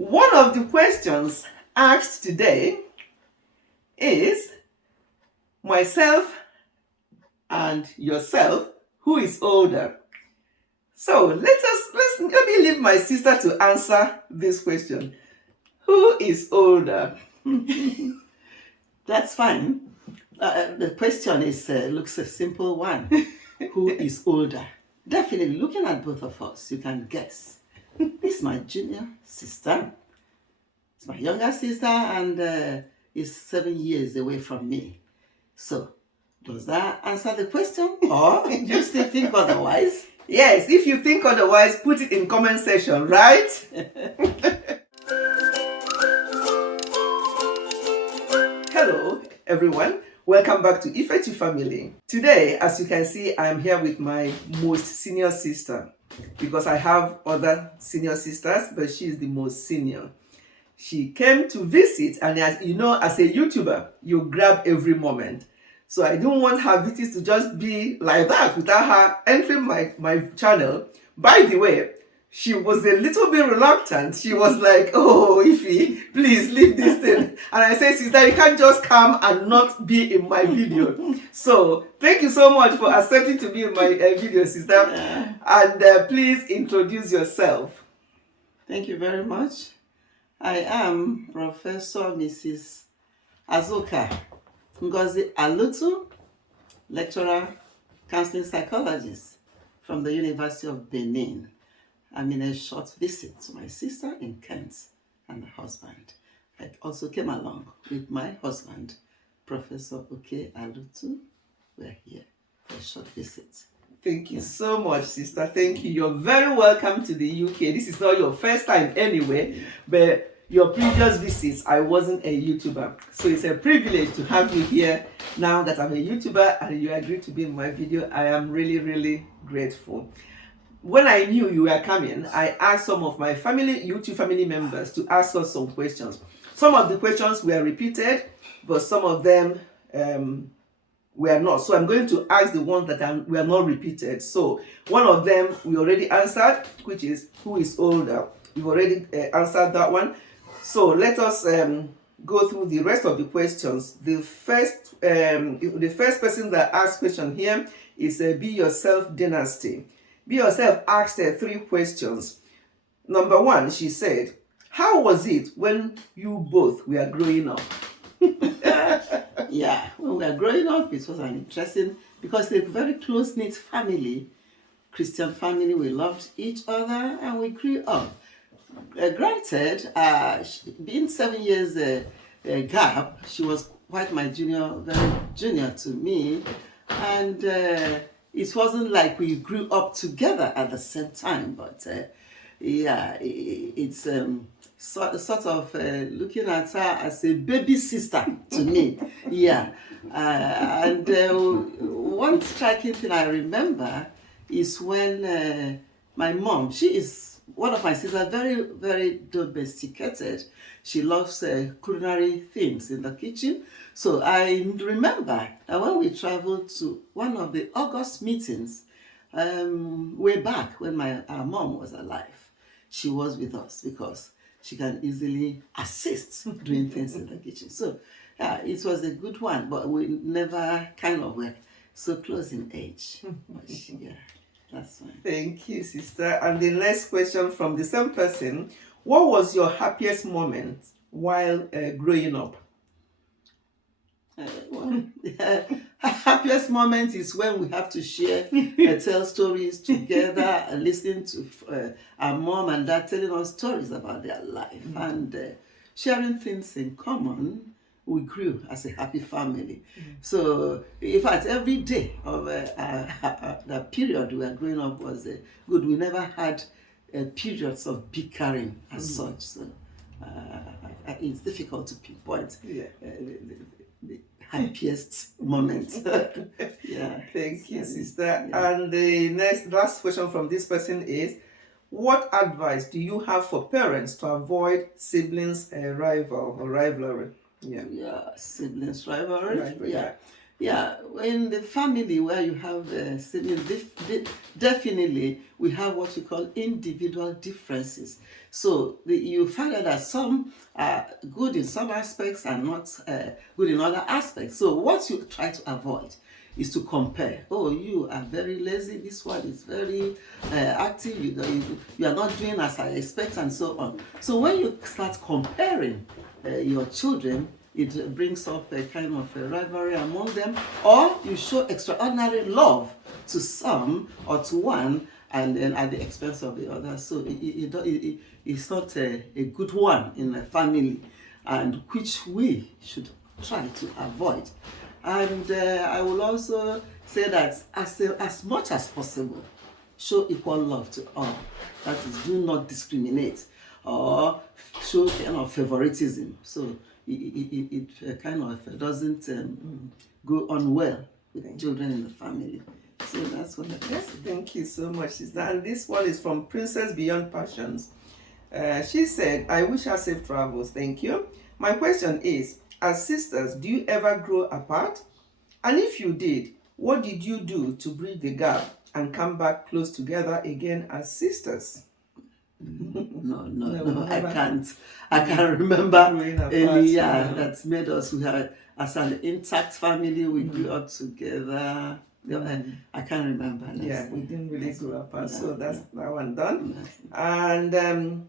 One of the questions asked today is myself and yourself, who is older? So let me leave my sister to answer this question. Who is older? That's fine. The question looks a simple one. Who is older? Definitely, looking at both of us, you can guess. This is my junior sister. It's my younger sister, and is 7 years away from me. So, does that answer the question, or do you still think otherwise? Yes, if you think otherwise, put it in comment section, right? Hello, everyone. Welcome back to Ifechi Family. Today, as you can see, I am here with my most senior sister because I have other senior sisters, but she is the most senior. She came to visit, and as you know, as a YouTuber, you grab every moment. So I don't want her visits to just be like that without her entering my channel. By the way, she was a little bit reluctant. She was like, "Oh, Ify, please leave this thing." And I said, "Sister, you can't just come and not be in my video." So thank you so much for accepting to be in my video, sister. And please introduce yourself. Thank you very much. I am Professor Mrs. Azuka Ngozi Alutu, lecturer, counseling psychologist from the University of Benin. I'm in a short visit to my sister in Kent and her husband. I also came along with my husband, Professor Oke Alutu. We're here for a short visit. Thank you so much, sister. Thank you. You're very welcome to the UK. This is not your first time anyway, but your previous visits, I wasn't a YouTuber. So it's a privilege to have you here now that I'm a YouTuber and you agreed to be in my video. I am really, really grateful. When I knew you were coming, I asked some of my YouTube family members to ask us some questions. Some of the questions were repeated, but some of them were not. So I'm going to ask the ones that were not repeated. So one of them we already answered, which is who is older. We've already answered that one. So let us go through the rest of the questions. The first person that asked question here is Be Yourself Dynasty. Be Yourself asked 3 questions. Number 1, she said, how was it when you both were growing up? Yeah, when we were growing up, it was an interesting, because they're a very close-knit family, Christian family. We loved each other and we grew up. Granted, being 7 years gap, she was quite my junior, very junior to me, and it wasn't like we grew up together at the same time, but yeah, it's sort of looking at her as a baby sister to me. Yeah, and one striking thing I remember is when my mom, she is one of my sisters, very, very domesticated. She loves culinary things in the kitchen. So I remember that when we traveled to one of the August meetings, way back when our mom was alive, she was with us because she can easily assist doing things in the kitchen. So yeah, it was a good one, but we never kind of were so close in age. But yeah. That's fine. Thank you, sister. And the next question from the same person. What was your happiest moment while growing up? Happiest moment is when we have to share, tell stories together, and listening to our mom and dad telling us stories about their life, and sharing things in common. We grew as a happy family. So, in fact, every day of the period we were growing up was good. We never had periods of bickering as such. So, it's difficult to pinpoint the happiest moment. Yeah. Thank you, sister. Yeah. And the last question from this person is, what advice do you have for parents to avoid siblings rivalry? Yeah, siblings rivalry. Yeah. Yeah, in the family where you have siblings, definitely we have what we call individual differences. So you find out that some are good in some aspects and not good in other aspects. So what you try to avoid is to compare. Oh, you are very lazy. This one is very active. You are not doing as I expect, and so on. So when you start comparing your children, it brings up a kind of a rivalry among them, or you show extraordinary love to some or to one, and then at the expense of the other. So it's not a good one in a family, and which we should try to avoid. And I will also say that as much as possible, show equal love to all. That is, do not discriminate or show kind of favoritism. So it kind of doesn't go on well with children in the family. So that's what I Yes, guess. thank you so much, sister. And this one is from Princess Beyond Passions. She said, I wish her safe travels. Thank you. My question is, as sisters, do you ever grow apart? And if you did, what did you do to bridge the gap and come back close together again as sisters? No, I can't remember Growing apart, any yeah. that's made us. We had, as an intact family, we grew up together. I can't remember. Yeah, we didn't really grow apart. Yeah, So that's that one done. Yes. And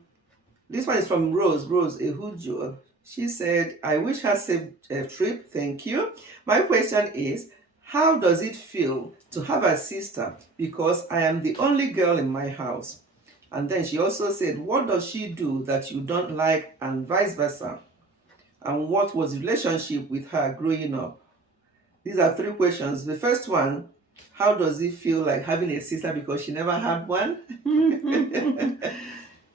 this one is from Rose Ehujo. She said, I wish her safe trip. Thank you. My question is, how does it feel to have a sister? Because I am the only girl in my house. And then she also said, what does she do that you don't like, and vice versa? And what was the relationship with her growing up? These are three questions. The first one, how does it feel like having a sister because she never had one?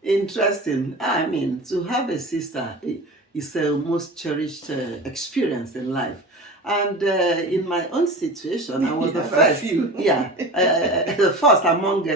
Interesting. I mean, to have a sister is a most cherished experience in life. And in my own situation, I was the first. Yeah, the first among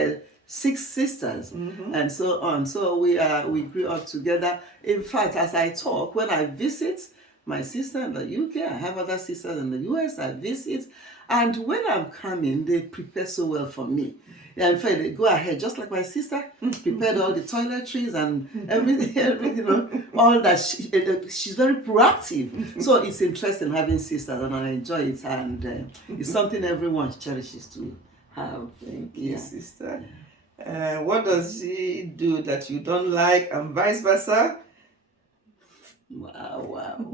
6 sisters, and so on. So we grew up together. In fact, as I talk, when I visit my sister in the UK, I have other sisters in the US, I visit, and when I'm coming, they prepare so well for me. Yeah, in fact, they go ahead, just like my sister, prepared all the toiletries and everything, all that. She's very proactive. So it's interesting having sisters, and I enjoy it, and it's something everyone cherishes to have. Thank you, sister. What does she do that you don't like, and vice versa? Wow.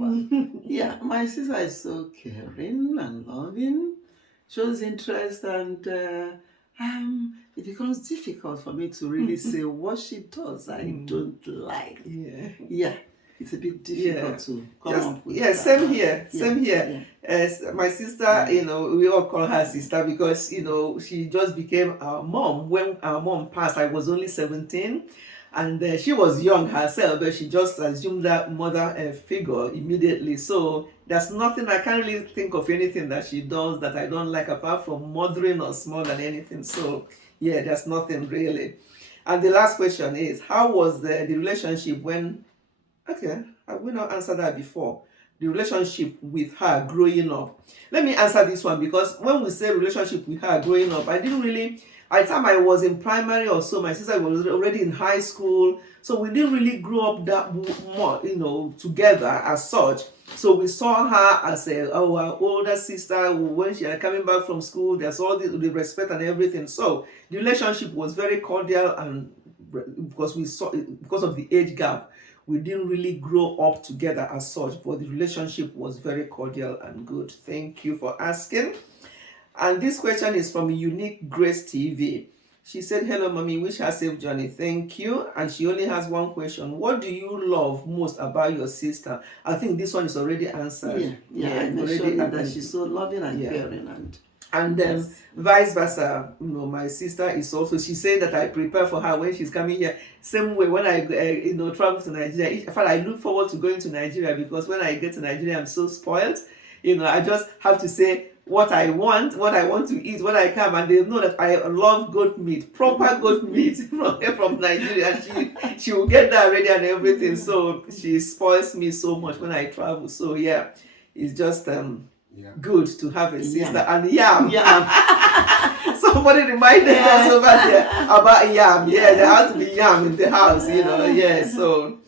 Yeah, my sister is so caring and loving, shows interest, and it becomes difficult for me to really say what she does I don't like. Yeah, it's a bit difficult to come up with. Yeah, same here. As my sister, we all call her sister because she just became our mom. When our mom passed, I was only 17. And she was young herself, but she just assumed that mother figure immediately. So there's nothing, I can't really think of anything that she does that I don't like, apart from mothering us more than anything. So yeah, there's nothing really. And the last question is, how was the relationship when, okay, have we not answered that before? The relationship with her growing up. Let me answer this one, because when we say relationship with her growing up, I didn't really, by the time I was in primary or so, my sister was already in high school. So we didn't really grow up that more, together as such. So we saw her as our older sister. When she was coming back from school, there's all the respect and everything. So the relationship was very cordial, and because of the age gap, we didn't really grow up together as such, but the relationship was very cordial and good. Thank you for asking. And this question is from Unique Grace TV. She said, hello, mommy, wish her safe journey. Thank you. And she only has one question. What do you love most about your sister? I think this one is already answered. Yeah, I mentioned that she's so loving and caring. And then vice versa, my sister is also, she said that I prepare for her when she's coming here. Same way when I travel to Nigeria. In fact, I look forward to going to Nigeria, because when I get to Nigeria, I'm so spoiled. I just have to say what I want to eat when I come, and they know that I love goat meat, proper goat meat from Nigeria. She will get that ready and everything. So she spoils me so much when I travel. So yeah, it's just Yeah. good to have a sister. Yam. And yam. Yeah. Somebody reminded us over there about yam. Yeah, Yeah. there has to be yam in the house, you know. Yeah, so